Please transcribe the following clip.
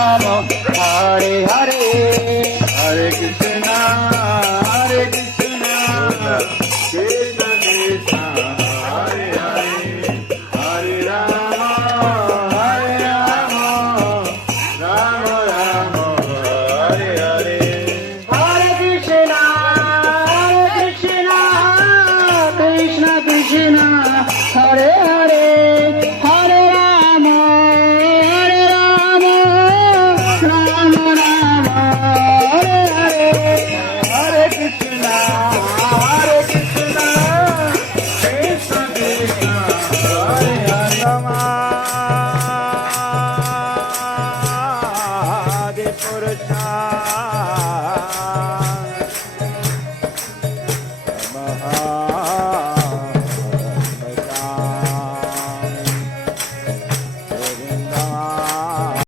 Ram, Hare Hare, Hare Krishna, Krishna Krishna, Hare Hare, Hare Rama, Rama Rama, Hare Hare. Hare Krishna, Krishna Krishna, Hare Hare, Hare Rama, Rama Rama, Hare Hare. Hare Krishna, Krishna Krishna, Hare Hare. Rama Adi Purusha